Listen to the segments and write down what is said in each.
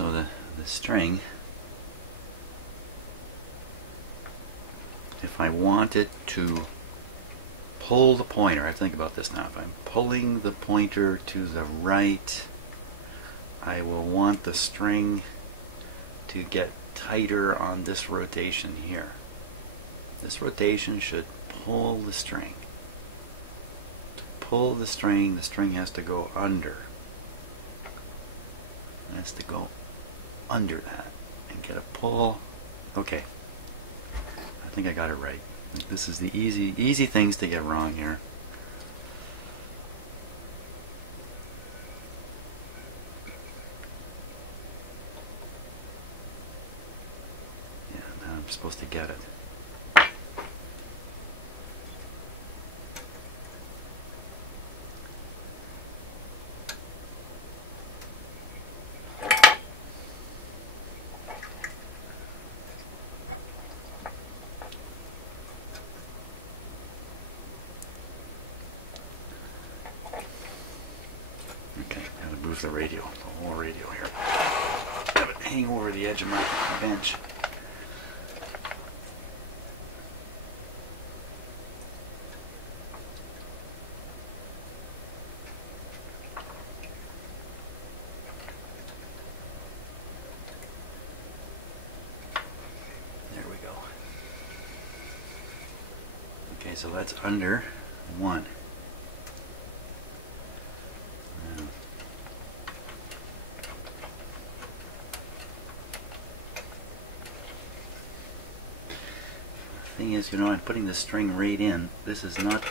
So the string, if I wanted to pull the pointer, I have to think about this now. If I'm pulling the pointer to the right, I will want the string to get tighter on this rotation here. This rotation should pull the string. To pull the string has to go under. It has to go under that and get a pull. Okay, I think I got it right. This is the easy things to get wrong here. Yeah, now I'm supposed to get it. Okay, gotta move the radio, the whole radio here. Have it hang over the edge of my bench. There we go. Okay, so that's under 1. Thing is, you know, I'm putting the string right in. This is not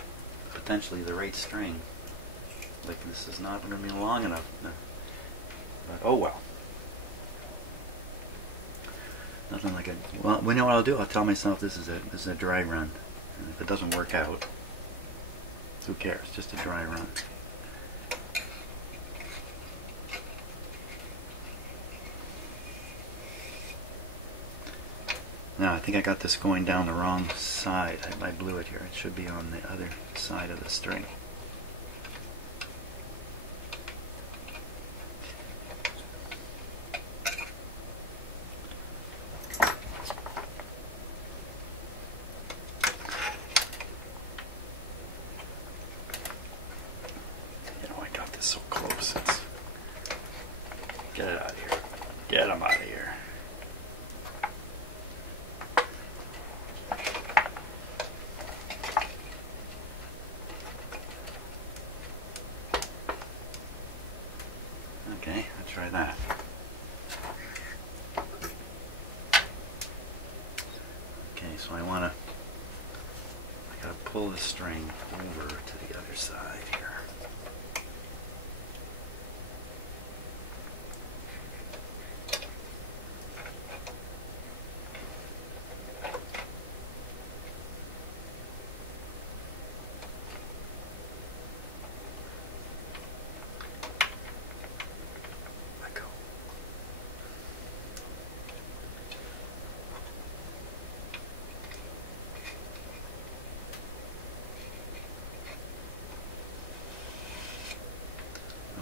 potentially the right string. Like, this is not going to be long enough. But oh well. Nothing like a. Well, we know what I'll do. I'll tell myself this is a dry run. And if it doesn't work out, who cares? Just a dry run. Now, I think I got this going down the wrong side. I blew it here. It should be on the other side of the string. You know, I got this so close. Get it out of here. Get them out of here. Okay, let's try that. Okay, so I gotta pull the string over to the other side here.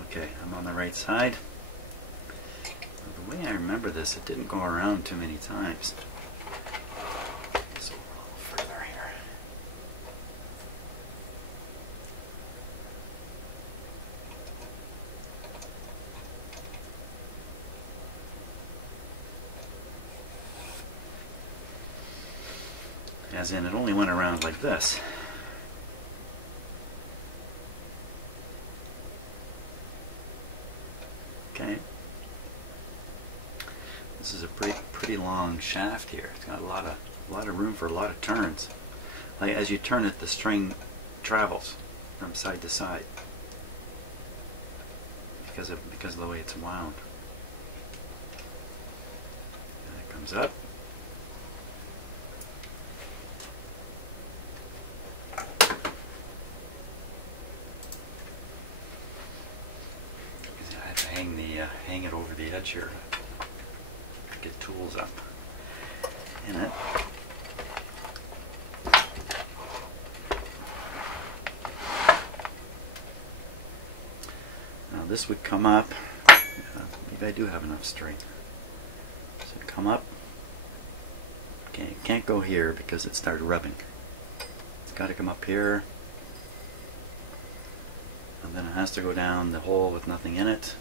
Okay, I'm on the right side. The way I remember this, it didn't go around too many times. So a little further here. As in, it only went around like this. Okay. This is a pretty long shaft here. It's got a lot of room for a lot of turns. Like, as you turn it, the string travels from side to side because of the way it's wound. And it comes up. Hang it over the edge here. Get tools up in it. Now this would come up. Maybe I do have enough strength. come up. Okay, it can't go here because it started rubbing. It's got to come up here. And then it has to go down the hole with nothing in it.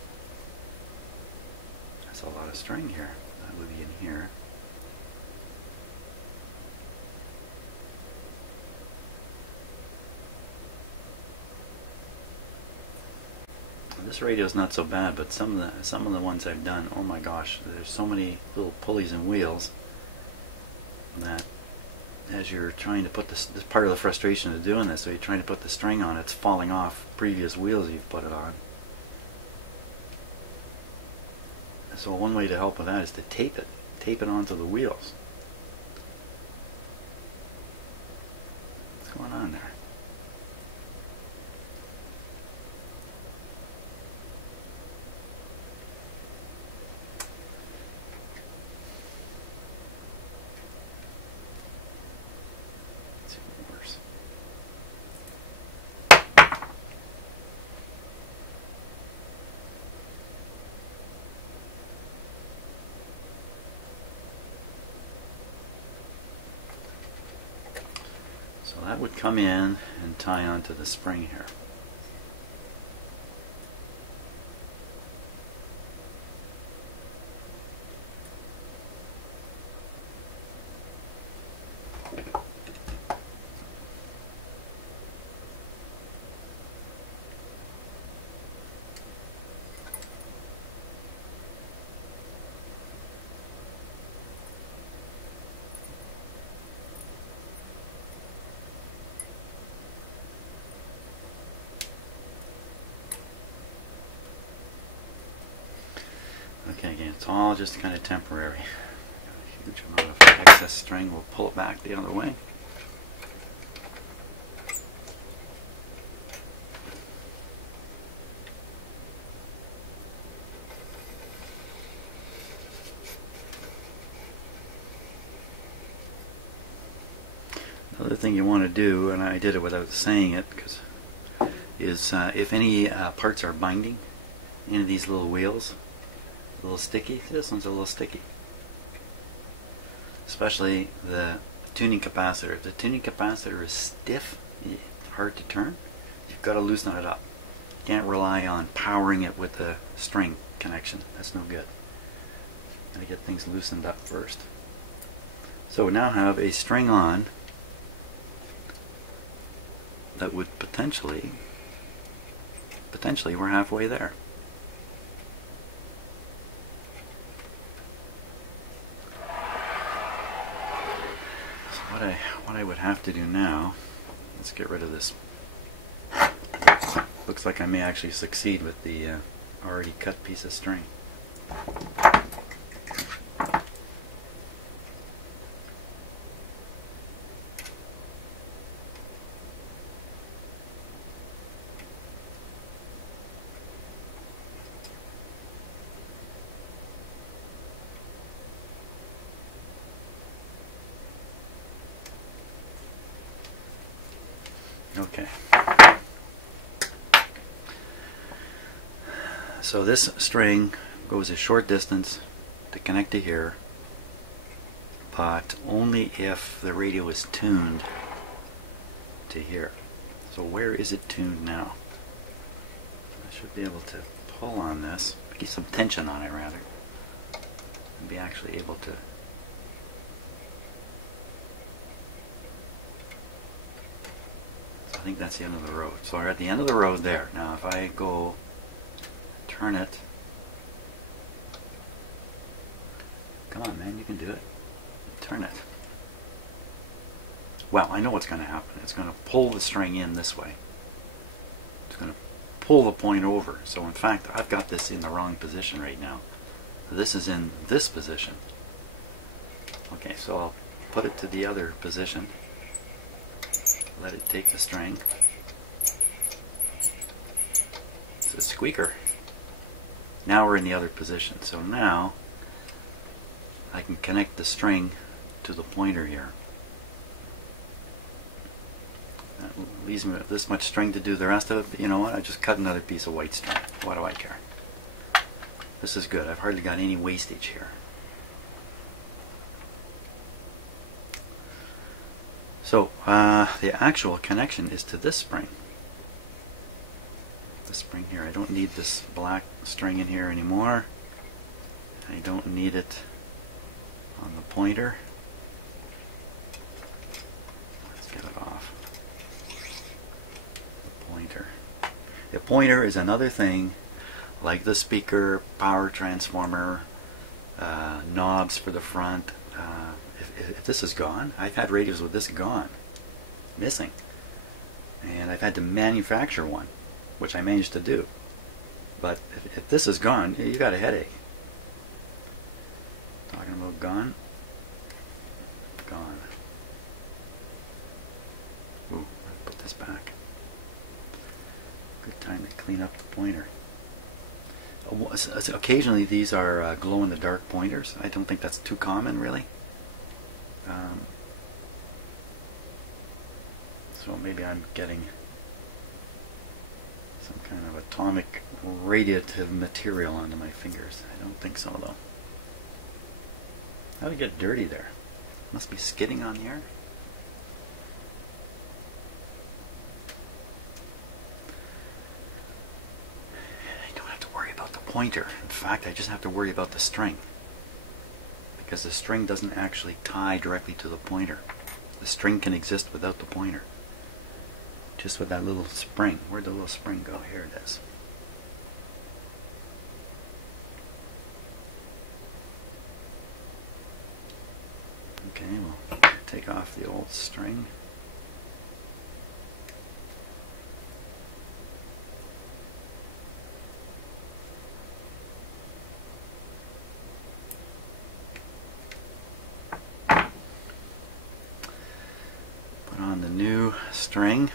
That's a lot of string here. That would be in here. This radio is not so bad, but some of the ones I've done, oh my gosh, there's so many little pulleys and wheels that as you're trying to put this part of the frustration of doing this, so you're trying to put the string on, it's falling off previous wheels you've put it on. So one way to help with that is to tape it onto the wheels. What's going on there? So that would come in and tie onto the spring here. Okay, again, it's all just kind of temporary. Got a huge amount of excess string. We'll pull it back the other way. Another thing you want to do, and I did it without saying it, is if any parts are binding into these little wheels, a little sticky. This one's a little sticky. Especially the tuning capacitor. If the tuning capacitor is stiff, hard to turn, you've got to loosen it up. You can't rely on powering it with the string connection. That's no good. Got to get things loosened up first. So we now have a string on that would potentially we're halfway there. What I would have to do now, let's get rid of this. Looks like I may actually succeed with the already cut piece of string. Okay. So this string goes a short distance to connect to here, but only if the radio is tuned to here. So where is it tuned now? I should be able to pull on this, get some tension on it rather, and be actually able to. I think that's the end of the road. So we're at the end of the road there. Now if I go turn it, come on man, you can do it. Turn it. Well, I know what's going to happen. It's going to pull the string in this way. It's going to pull the point over. So in fact, I've got this in the wrong position right now. This is in this position. Okay, so I'll put it to the other position. Let it take the string. It's a squeaker. Now we're in the other position. So now I can connect the string to the pointer here. That leaves me with this much string to do the rest of it, but you know what? I just cut another piece of white string. What do I care? This is good. I've hardly got any wastage here. So the actual connection is to this spring. This spring here. I don't need this black string in here anymore. I don't need it on the pointer. Let's get it off. The pointer. The pointer is another thing like the speaker, power transformer, knobs for the front. If this is gone, I've had radios with this gone, missing, and I've had to manufacture one, which I managed to do. But if this is gone, you got a headache. Talking about gone? Gone. Ooh, put this back. Good time to clean up the pointer. Occasionally these are glow-in-the-dark pointers. I don't think that's too common, really. So maybe I'm getting some kind of atomic radiative material onto my fingers. I don't think so, though. How did it get dirty there? Must be skidding on the air. I don't have to worry about the pointer. In fact, I just have to worry about the string, because the string doesn't actually tie directly to the pointer. The string can exist without the pointer. Just with that little spring. Where'd the little spring go? Here it is. Okay, we'll take off the old string. Put on the new string.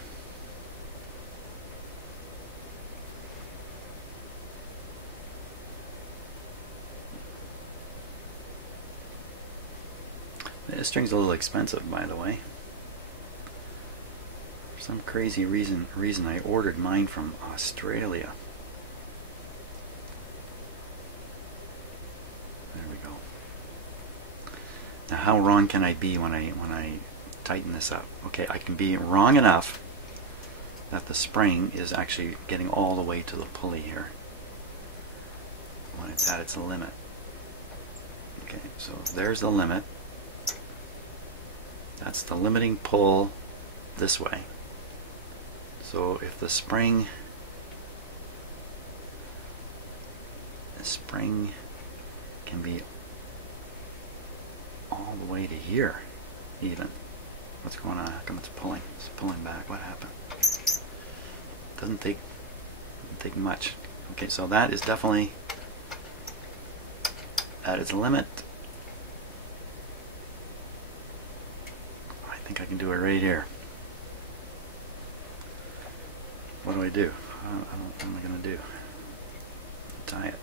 This string's a little expensive, by the way. For some crazy reason I ordered mine from Australia. There we go. Now, how wrong can I be when I tighten this up? Okay, I can be wrong enough that the spring is actually getting all the way to the pulley here when it's at its limit. Okay, so there's the limit. That's the limiting pull this way. So if the spring can be all the way to here even. What's going on? How come it's pulling? It's pulling back. What happened? Doesn't take much. Okay, so that is definitely at its limit. I think I can do it right here. What do I do? What am I going to do? Tie it.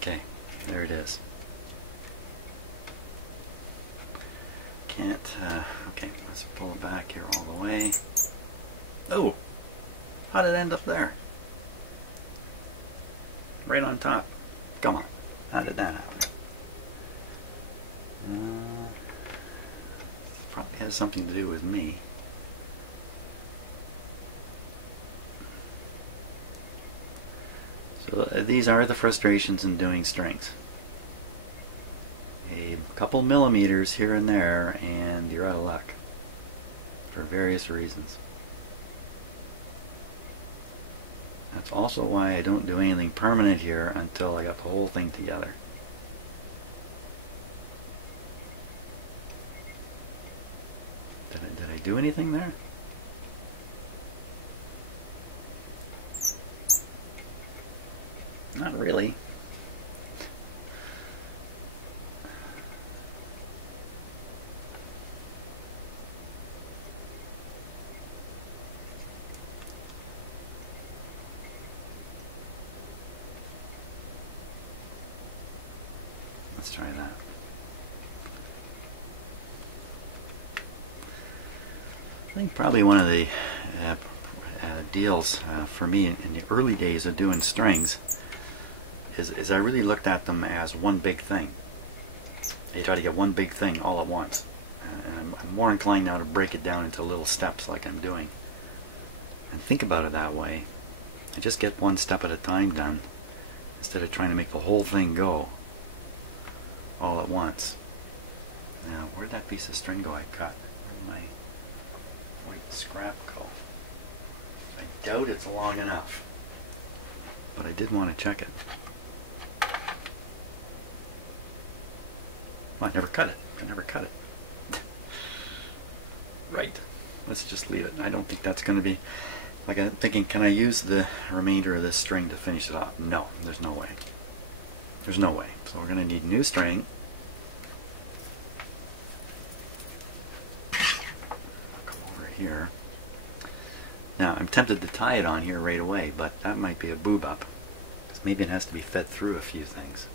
Okay, there it is. Can't, okay, let's pull it back here all the way. Oh, how did it end up there? Right on top. Come on, how did that happen? Probably has something to do with me. So these are the frustrations in doing strings. A couple millimeters here and there and you're out of luck for various reasons. That's also why I don't do anything permanent here until I got the whole thing together. Did I do anything there? Not really. try that. I think probably one of the deals for me in the early days of doing strings is I really looked at them as one big thing. You try to get one big thing all at once. And I'm more inclined now to break it down into little steps like I'm doing. And think about it that way. I just get one step at a time done instead of trying to make the whole thing go all at once. Now, where'd that piece of string go I cut? Where'd my white scrap go? I doubt it's long enough, but I did want to check it. Well, I never cut it. I never cut it. Right. Let's just leave it. I don't think that's going to be... Like, I'm thinking, can I use the remainder of this string to finish it off? No, there's no way. There's no way. So we're going to need new string. I'll come over here. Now, I'm tempted to tie it on here right away, but that might be a boob up. Because maybe it has to be fed through a few things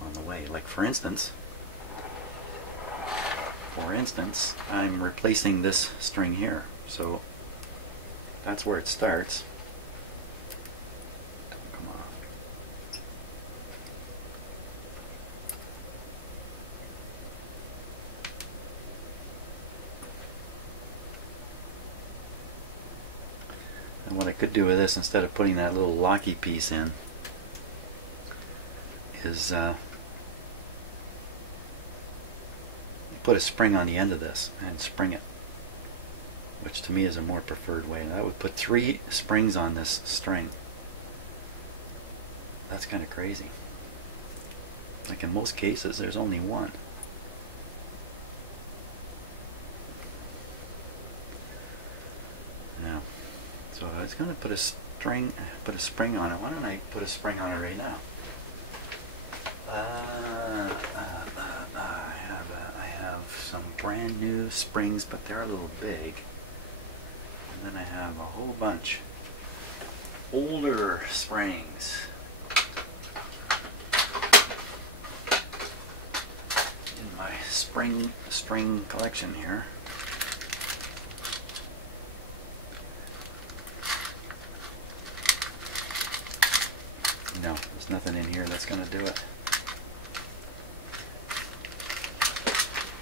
on the way. Like, for instance, I'm replacing this string here. So that's where it starts. Come on. And what I could do with this, instead of putting that little locky piece in, is put a spring on the end of this and spring it, which to me is a more preferred way. And that would put 3 springs on this string. That's kind of crazy. Like in most cases there's only one. Now, so I was going to put a spring on it. Why don't I put a spring on it right now? I have some brand new springs, but they're a little big. And then I have a whole bunch older springs. In my string collection here. No, there's nothing in here that's going to do it.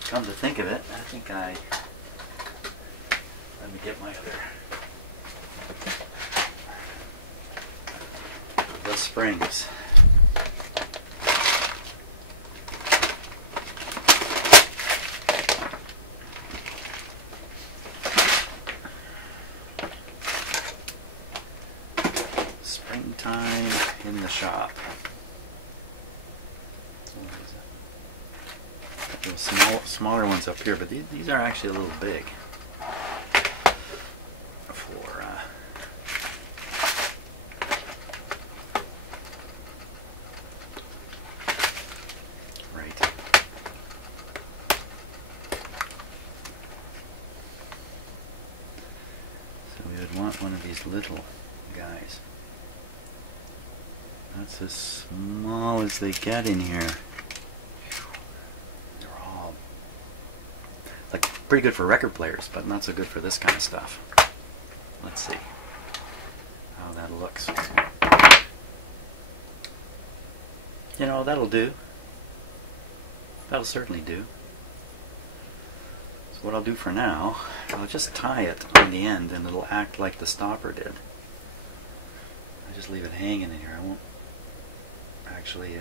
Come to think of it, I think let me get my other, the springs. Springtime in the shop. Smaller ones up here, but these are actually a little big for right. So we would want one of these little guys. That's as small as they get in here. Pretty good for record players, but not so good for this kind of stuff. Let's see how that looks. You know, that'll do. That'll certainly do. So what I'll do for now, I'll just tie it on the end and it'll act like the stopper did. I just leave it hanging in here. I won't actually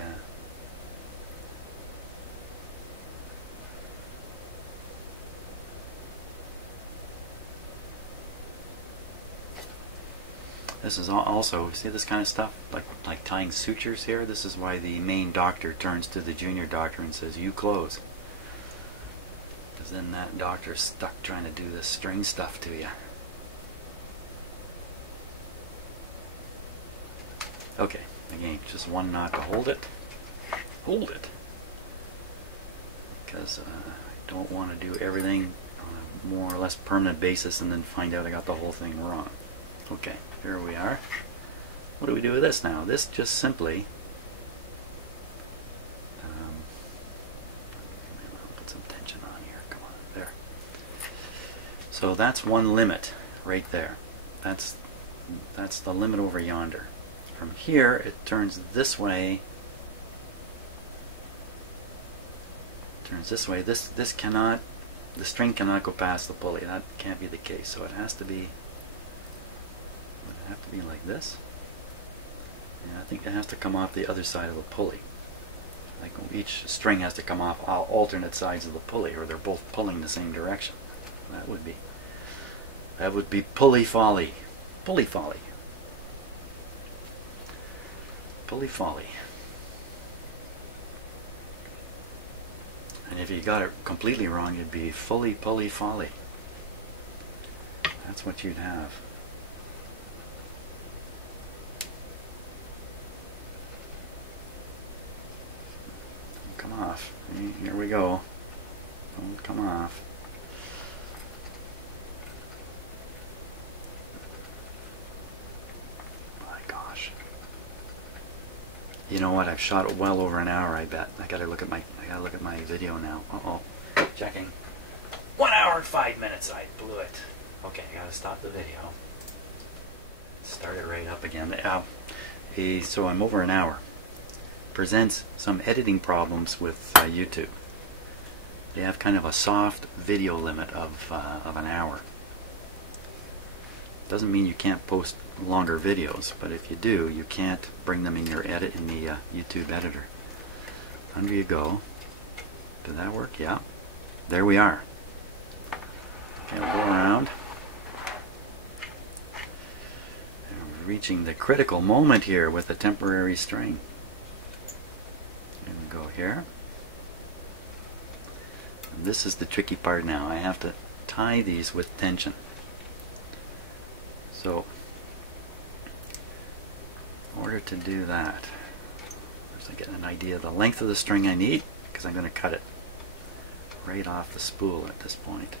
this is also, see this kind of stuff, like tying sutures here? This is why the main doctor turns to the junior doctor and says, "You close." Because then that doctor's stuck trying to do this string stuff to you. Okay, again, just one knot to hold it. Hold it. Because I don't want to do everything on a more or less permanent basis and then find out I got the whole thing wrong. Okay, here we are. What do we do with this now? This just simply So that's one limit right there. That's the limit over yonder. From here it turns this way. Turns this way. This cannot, the string cannot go past the pulley. That can't be the case. So it has to be, would it have to be like this? Yeah, I think it has to come off the other side of the pulley. Like each string has to come off alternate sides of the pulley, or they're both pulling the same direction. That would be pulley folly. Pulley folly. Pulley folly. And if you got it completely wrong, it'd be fully pulley folly. That's what you'd have. Don't come off. Here we go. Don't come off. My gosh. You know what? I've shot well over an hour. I bet. I gotta look at my video now. Uh-oh. Checking. 1 hour and 5 minutes. I blew it. Okay, I gotta stop the video. Start it right up again. So I'm over an hour. Presents some editing problems with YouTube. They have kind of a soft video limit of an hour. Doesn't mean you can't post longer videos, but if you do, you can't bring them in your edit in the YouTube editor. Under you go. Did that work? Yeah. There we are. Okay, we'll go around. And we're reaching the critical moment here with the temporary string. And we go here. And this is the tricky part now. I have to tie these with tension. So, in order to do that, first I get an idea of the length of the string I need, because I'm going to cut it right off the spool at this point.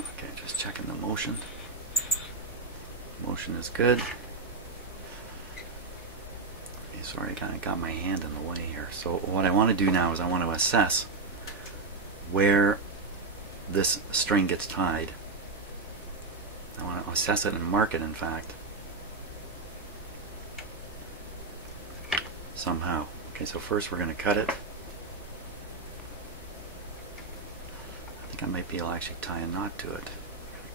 Okay, just checking the motion. Motion is good. Okay, sorry, I kind of got my hand in the way here. So what I want to do now is I want to assess where this string gets tied. I want to assess it and mark it, in fact, somehow. Okay, so first we're going to cut it. I think I might be able to actually tie a knot to it.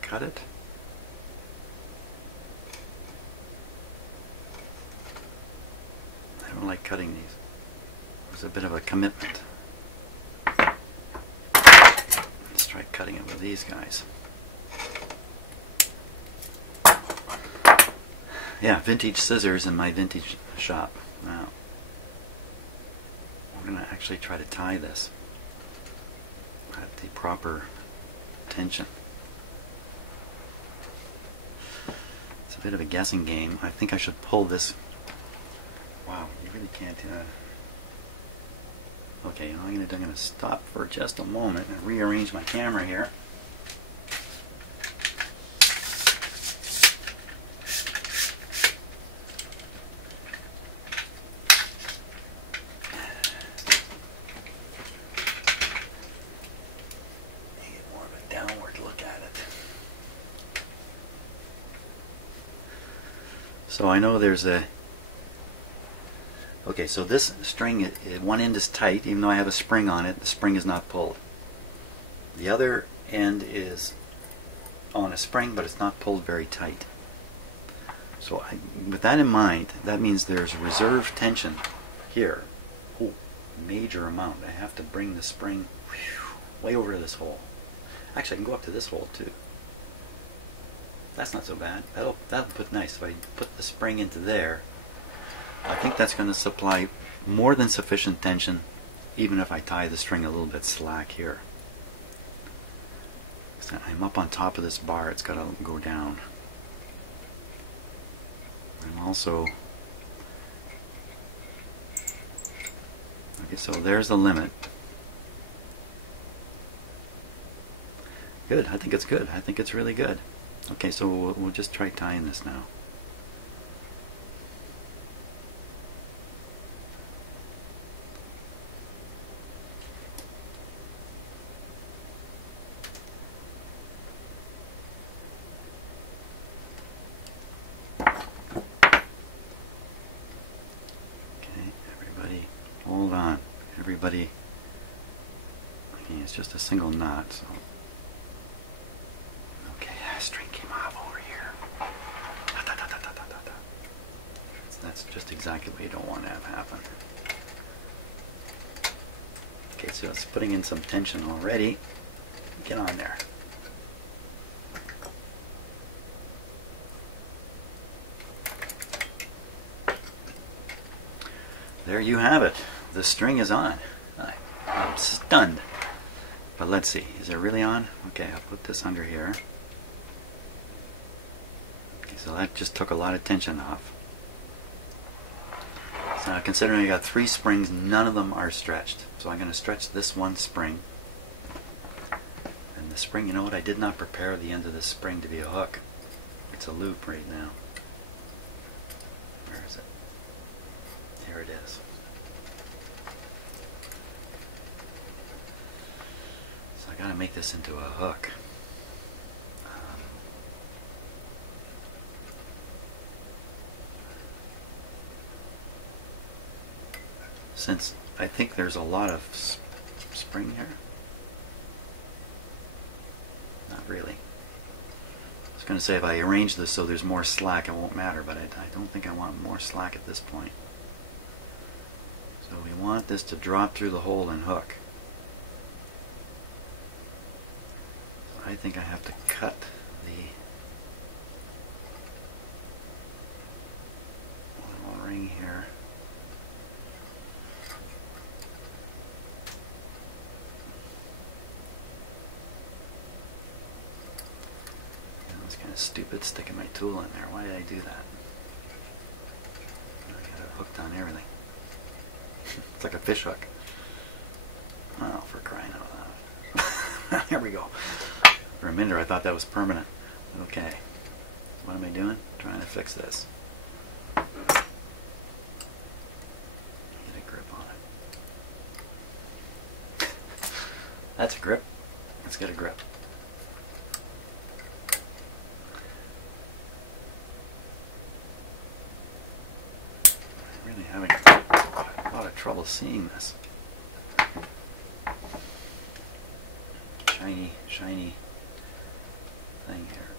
Cut it. I don't like cutting these. It's a bit of a commitment. Let's try cutting it with these guys. Yeah, vintage scissors in my vintage shop. Now, we're going to actually try to tie this at the proper tension. It's a bit of a guessing game. I think I should pull this. Wow, you really can't. Okay, I'm going to stop for just a moment and rearrange my camera here. So I know there's a... Okay, so this string, one end is tight, even though I have a spring on it, the spring is not pulled. The other end is on a spring, but it's not pulled very tight. So with that in mind, that means there's reserve tension here. Oh, major amount. I have to bring the spring way over to this hole. Actually, I can go up to this hole too. That's not so bad. That'll put nice. If I put the spring into there, I think that's going to supply more than sufficient tension, even if I tie the string a little bit slack here. So I'm up on top of this bar. It's got to go down. I'm also... Okay, so there's the limit. Good. I think it's good. I think it's really good. Okay, so we'll just try tying this now. everybody. Okay, it's just a single knot. So. Okay, string came off over here. That's just exactly what you don't want to have happen. Okay, so it's putting in some tension already. Get on there. There you have it. The string is on. I'm stunned. But let's see. Is it really on? Okay, I'll put this under here. Okay, so that just took a lot of tension off. So now considering I got 3 springs, none of them are stretched. So I'm going to stretch this one spring. And the spring, you know what? I did not prepare the end of this spring to be a hook. It's a loop right now. Where is it? Here it is. So I got to make this into a hook. Since I think there's a lot of spring here. Not really. I was going to say if I arrange this so there's more slack it won't matter, but I don't think I want more slack at this point. So we want this to drop through the hole and hook. So I think I have to cut the little ring here. It's kind of stupid sticking my tool in there. Why did I do that? I got it hooked on everything. It's like a fish hook. Oh, for crying out loud. There we go. For a minute I thought that was permanent. Okay. What am I doing? Trying to fix this. Get a grip on it. That's a grip. Let's get a grip. I'm really having a lot of trouble seeing this. Shiny thing here.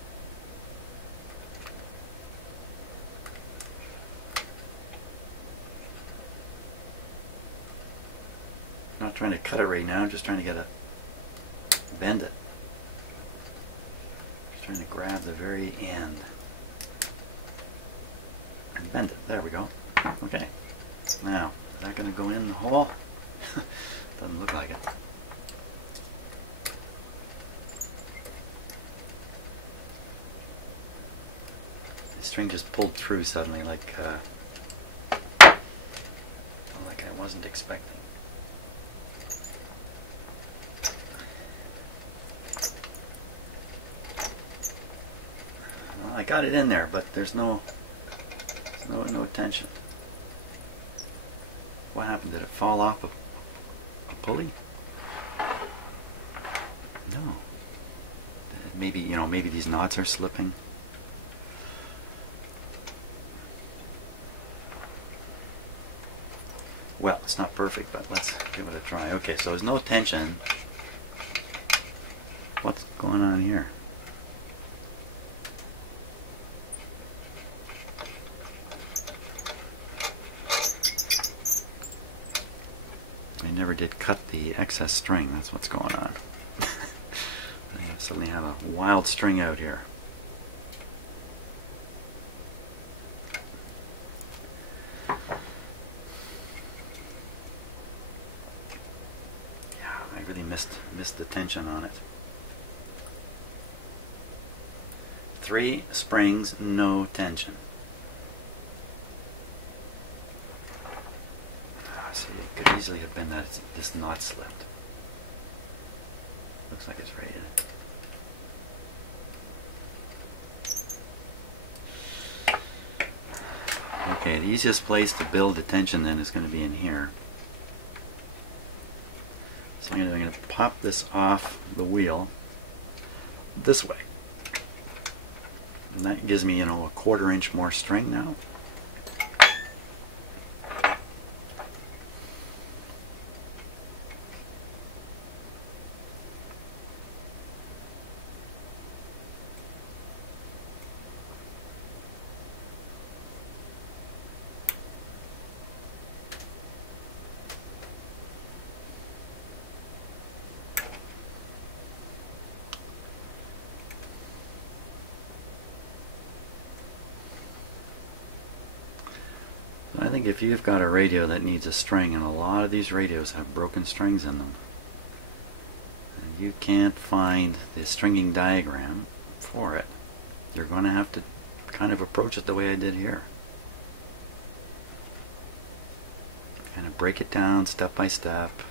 I'm not trying to cut it right now, I'm just trying to get bend it. Just trying to grab the very end and bend it. There we go. Okay. Now, is that going to go in the hole? Doesn't look like it. The string just pulled through suddenly, like I wasn't expecting. Well, I got it in there, but there's no tension. What happened? Did it fall off a pulley? No. Maybe, maybe these knots are slipping. Well, it's not perfect, but let's give it a try. Okay, so there's no tension. What's going on here? I never did cut the excess string. That's what's going on. I suddenly have a wild string out here. Yeah, I really missed the tension on it. 3 springs, no tension. See, it could easily have been that this knot slipped. Looks like it's right in it. Okay, the easiest place to build the tension then is going to be in here. So I'm going to pop this off the wheel this way. And that gives me, a 1/4 inch more string now. I think if you've got a radio that needs a string, and a lot of these radios have broken strings in them, and you can't find the stringing diagram for it, you're going to have to kind of approach it the way I did here. Kind of break it down step by step.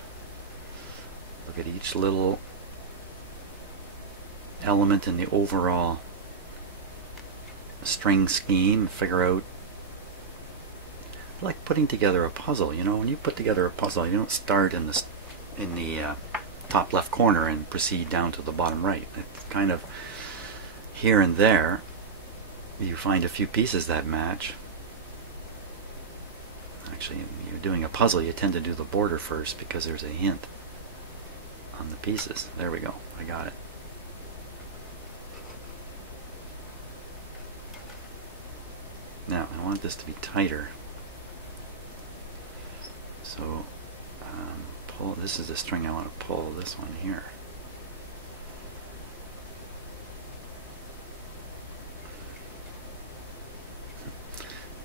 Look at each little element in the overall string scheme, figure out, like putting together a puzzle. You know, when you put together a puzzle, you don't start in the top left corner and proceed down to the bottom right. It's kind of here and there you find a few pieces that match. Actually, you're doing a puzzle, you tend to do the border first because there's a hint on the pieces. There we go, I got it. Now, I want this to be tighter. So, pull. This is the string I want to pull, this one here.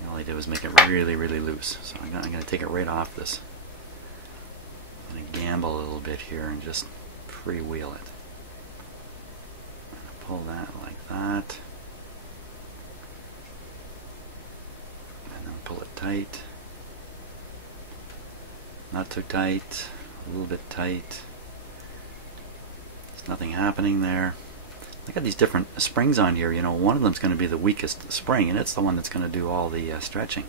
All I did was make it really, really loose. So I'm going to take it right off this. I'm going to gamble a little bit here and just freewheel it. Pull that like that. And then pull it tight. Not too tight. A little bit tight. There's nothing happening there. Look at these different springs on here. You know, one of them's going to be the weakest spring, and it's the one that's going to do all the stretching.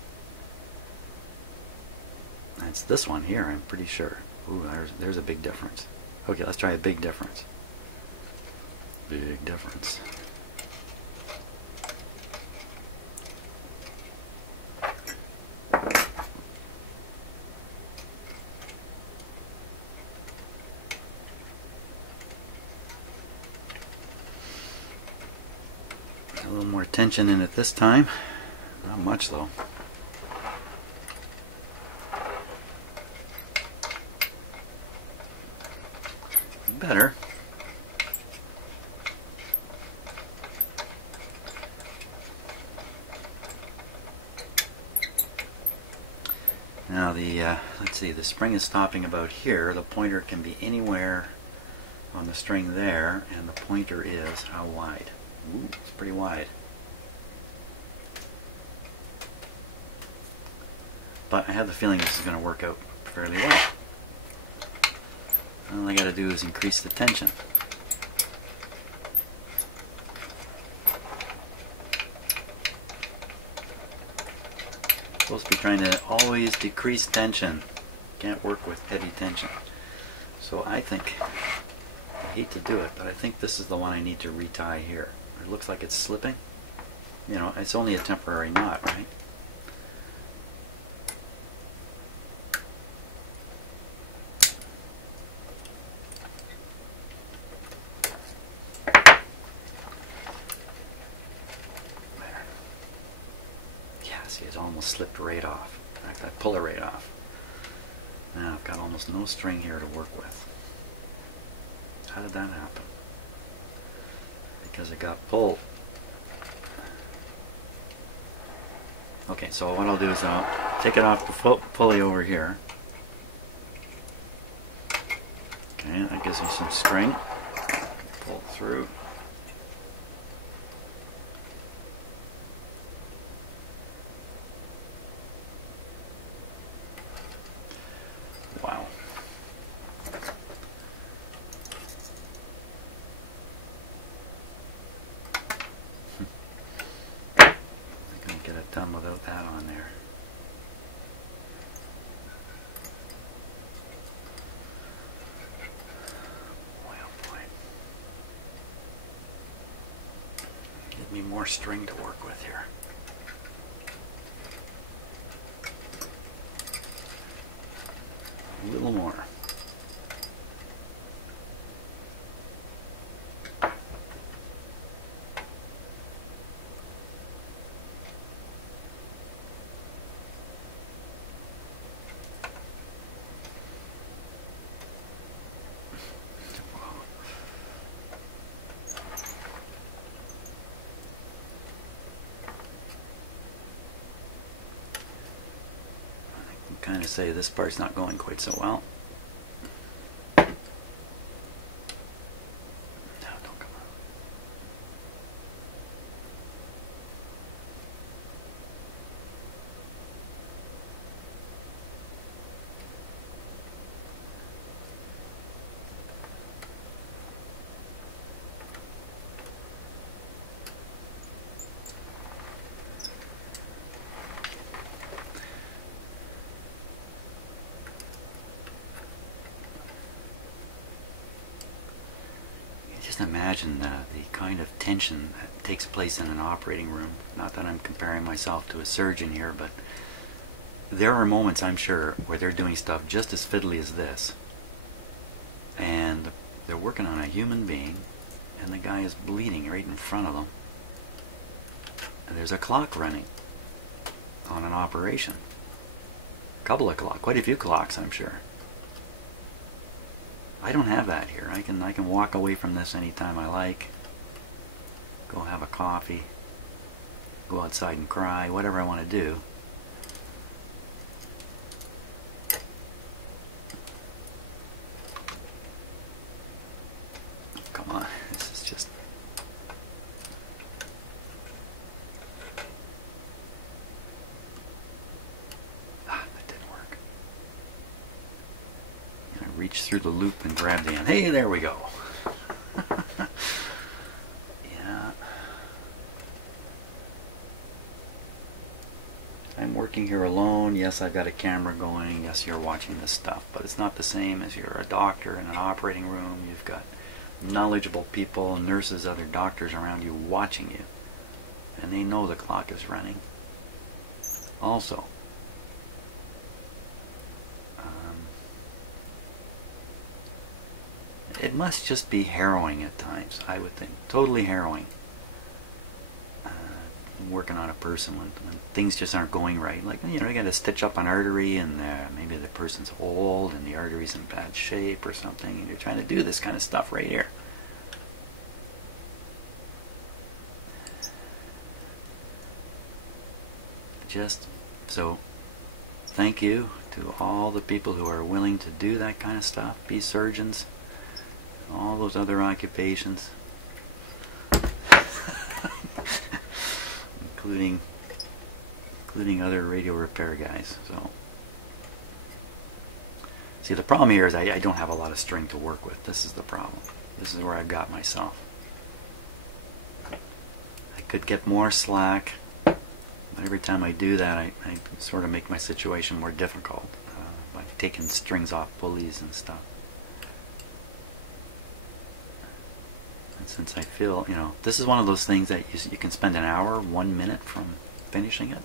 And it's this one here, I'm pretty sure. Ooh, there's a big difference. Okay, let's try a big difference. Big difference. A little more tension in it this time. Not much though. Better. Now let's see, the spring is stopping about here. The pointer can be anywhere on the string there, and the pointer is how wide? Ooh, it's pretty wide. But I have the feeling this is going to work out fairly well. All I got to do is increase the tension. Supposed to be trying to always decrease tension. Can't work with heavy tension. So I think, I hate to do it, but I think this is the one I need to retie here. It looks like it's slipping. You know, it's only a temporary knot, right? There. Yeah, see, it's almost slipped right off. In fact, I pull it right off. Now I've got almost no string here to work with. How did that happen? Because it got pulled. Okay, so what I'll do is I'll take it off the pulley over here. Okay, that gives me some string. Pull through. Wow. Get it done without that on there. Boy, oh boy. Give me more string to work with here. A little more. kind of say this part's not going quite so well. Just imagine the kind of tension that takes place in an operating room. Not that I'm comparing myself to a surgeon here, but there are moments, I'm sure, where they're doing stuff just as fiddly as this. And they're working on a human being, and the guy is bleeding right in front of them. And there's a clock running on an operation. A couple of clocks, quite a few clocks, I'm sure. I don't have that here. I can walk away from this anytime I like. Go have a coffee. Go outside and cry. Whatever I want to do. Come on. This is just... that didn't work. Reach through the loop and grab the end. Hey, there we go. Yeah. I'm working here alone. Yes, I've got a camera going. Yes, you're watching this stuff. But it's not the same as you're a doctor in an operating room. You've got knowledgeable people, nurses, other doctors around you watching you. And they know the clock is running. Also, it must just be harrowing at times, I would think. Totally harrowing. Working on a person when things just aren't going right. Like, you know, you got to stitch up an artery, and maybe the person's old and the artery's in bad shape or something, and you're trying to do this kind of stuff right here. Just so, thank you to all the people who are willing to do that kind of stuff. Be surgeons. All those other occupations, including other radio repair guys. So, see, the problem here is I don't have a lot of string to work with. This is the problem. This is where I've got myself. I could get more slack, but every time I do that, I sort of make my situation more difficult by taking strings off pulleys and stuff. Since I feel, you know, this is one of those things that you can spend an hour, 1 minute from finishing it.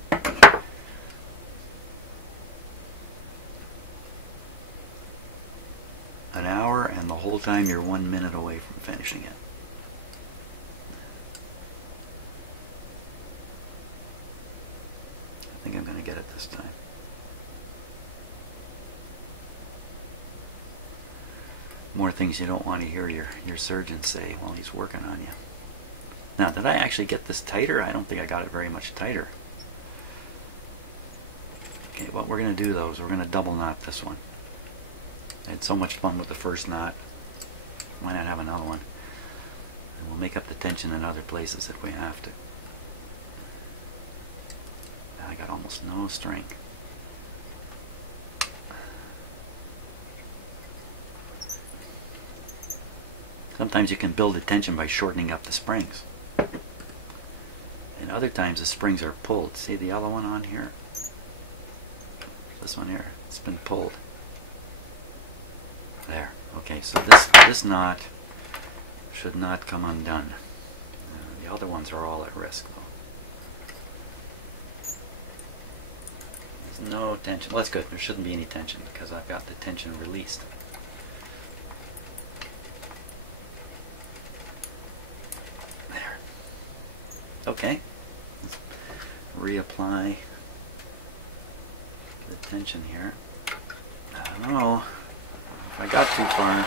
An hour, and the whole time you're 1 minute away from finishing it. I think I'm going to get it this time. More things you don't want to hear your surgeon say while he's working on you. Now, did I actually get this tighter? I don't think I got it very much tighter. Okay, what we're going to do though is we're going to double knot this one. I had so much fun with the first knot. Why not have another one? And we'll make up the tension in other places if we have to. Now I got almost no strength. Sometimes you can build the tension by shortening up the springs. And other times the springs are pulled. See the yellow one on here? This one here, it's been pulled. There. Okay, so this knot should not come undone. The other ones are all at risk though. There's no tension. Well, that's good. There shouldn't be any tension because I've got the tension released. Okay, let's reapply the tension here. I don't know if I got too far.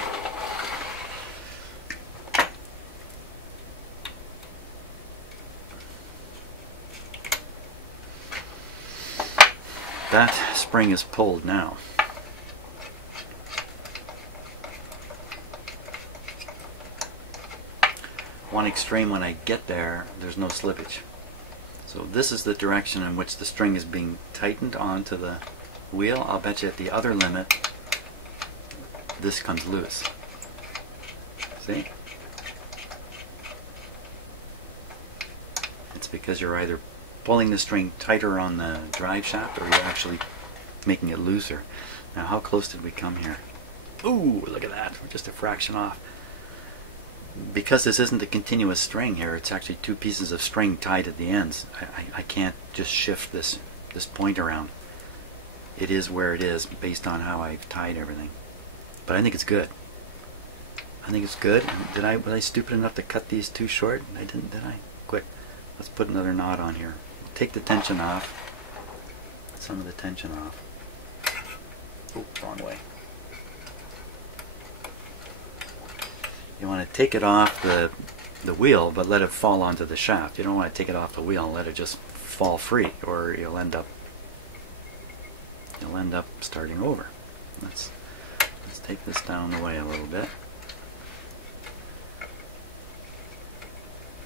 That spring is pulled now. One extreme, when I get there, there's no slippage. So this is the direction in which the string is being tightened onto the wheel. I'll bet you at the other limit, this comes loose. See? It's because you're either pulling the string tighter on the drive shaft or you're actually making it looser. Now, how close did we come here? Ooh, look at that. We're just a fraction off. Because this isn't a continuous string here, it's actually two pieces of string tied at the ends. I can't just shift this point around. It is where it is based on how I've tied everything. But I think it's good. I think it's good. Was I stupid enough to cut these too short? I didn't, did I? Quick. Let's put another knot on here. Take the tension off. Some of the tension off. Oh, wrong way. You want to take it off the wheel, but let it fall onto the shaft. You don't want to take it off the wheel and let it just fall free, or you'll end up starting over. Let's take this down the way a little bit,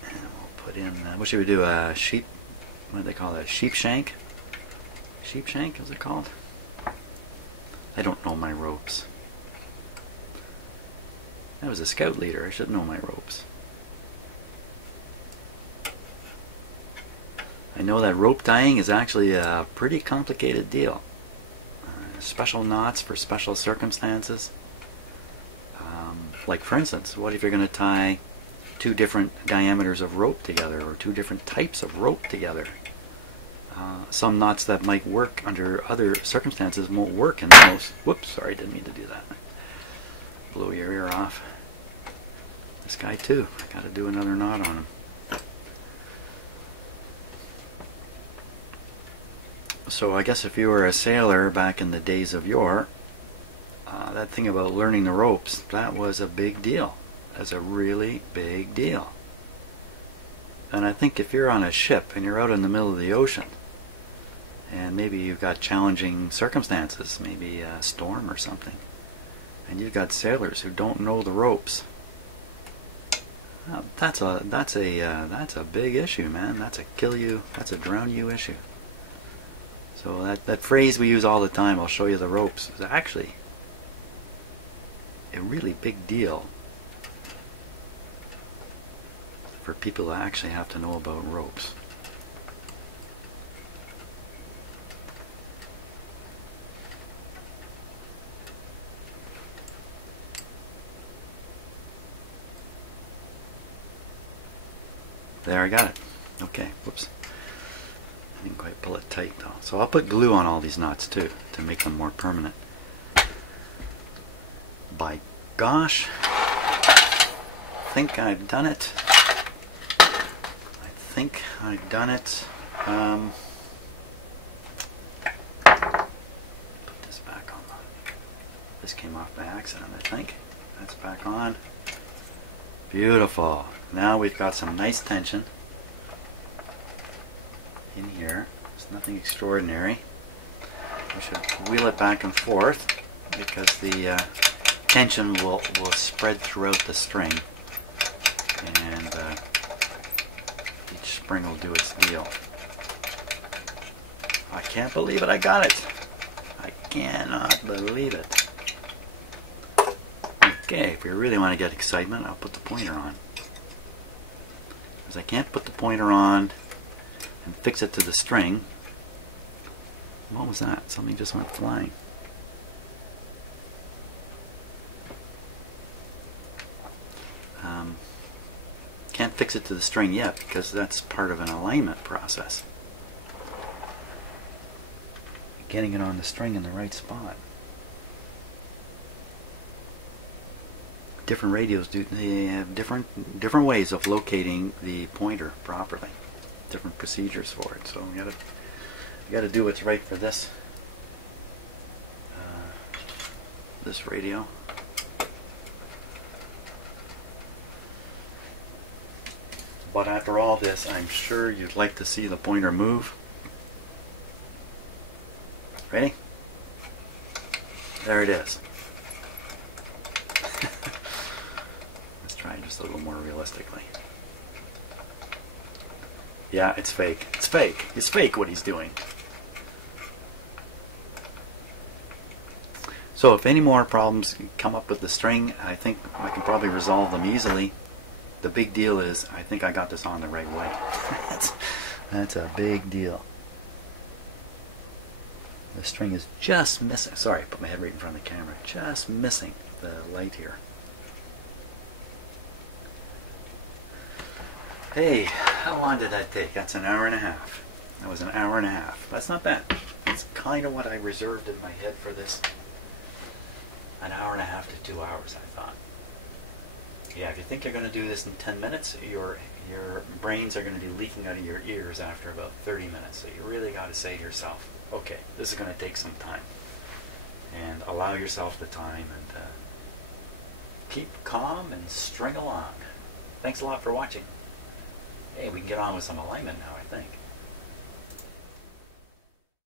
and we'll put in. What should we do? A sheep? What do they call that? Sheep shank? Sheep shank is it called? I don't know my ropes. I was a scout leader. I should know my ropes. I know that rope tying is actually a pretty complicated deal. Special knots for special circumstances. Like for instance, what if you're going to tie two different diameters of rope together, or two different types of rope together? Some knots that might work under other circumstances won't work in those. Whoops, sorry, didn't mean to do that. Blow your ear off. This guy too. I got to do another knot on him. So I guess if you were a sailor back in the days of yore, that thing about learning the ropes, that was a big deal. That's a really big deal. And I think if you're on a ship and you're out in the middle of the ocean, and maybe you've got challenging circumstances, maybe a storm or something, and you've got sailors who don't know the ropes, that's a big issue, man. That's a kill you, that's a drown you issue. So that phrase we use all the time, I'll show you the ropes, is actually a really big deal for people that actually have to know about ropes. There, I got it. Okay, whoops. I didn't quite pull it tight though. So I'll put glue on all these knots too to make them more permanent. By gosh, I think I've done it. I think I've done it. Put this back on. This came off by accident, I think. That's back on. Beautiful. Now we've got some nice tension in here. It's nothing extraordinary. We should wheel it back and forth because the tension will spread throughout the string, and each spring will do its deal. I can't believe it, I got it. I cannot believe it. Okay, if we really want to get excitement, I'll put the pointer on. Because I can't put the pointer on and fix it to the string. What was that? Something just went flying. Can't fix it to the string yet because that's part of an alignment process. Getting it on the string in the right spot. Different radios they have different ways of locating the pointer properly. Different procedures for it. So you gotta do what's right for this this radio. But after all this, I'm sure you'd like to see the pointer move. Ready? There it is. Let's try it just a little more realistically. Yeah, it's fake. It's fake. It's fake what he's doing. So if any more problems come up with the string, I think I can probably resolve them easily. The big deal is I think I got this on the right way. That's a big deal. The string is just missing. Sorry, I put my head right in front of the camera. Just missing the light here. Hey, how long did that take? That's an hour and a half. That was an hour and a half. That's not bad. That's kind of what I reserved in my head for this. An hour and a half to 2 hours, I thought. Yeah, if you think you're going to do this in 10 minutes, your brains are going to be leaking out of your ears after about 30 minutes. So you really got to say to yourself, okay, this is going to take some time. And allow yourself the time and keep calm and string along. Thanks a lot for watching. Hey, we can get on with some alignment now, I think.